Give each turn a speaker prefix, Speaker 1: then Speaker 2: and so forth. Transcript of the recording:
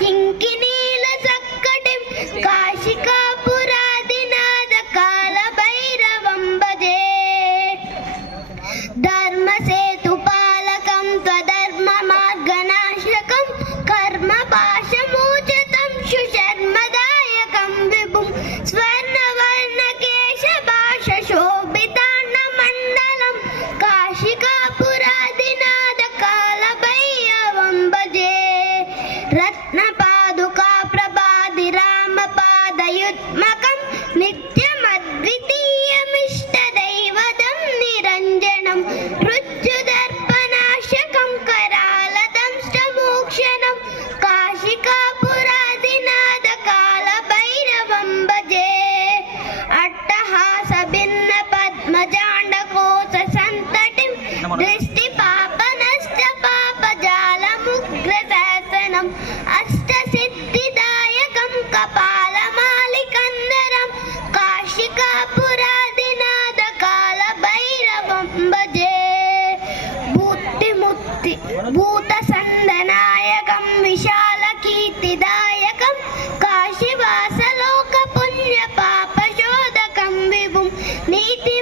Speaker 1: kinkini नित्यमद्वितीयमिष्टदैवतं निरञ्जनं मृत्युदर्पनाशकं करालदंश्च मोक्षणं काशिकापुरादिनादकालभैरवं भजे अट्टहासभिन्नपद्मजाण्डकोशसन्ततिं दृष्टिपापनश्च पापजालमुग्रशासनम् भूतसन्दनायकं विशालकीर्तिदायकं काशीवासलोकपुण्यपापशोधकं विभुं नीति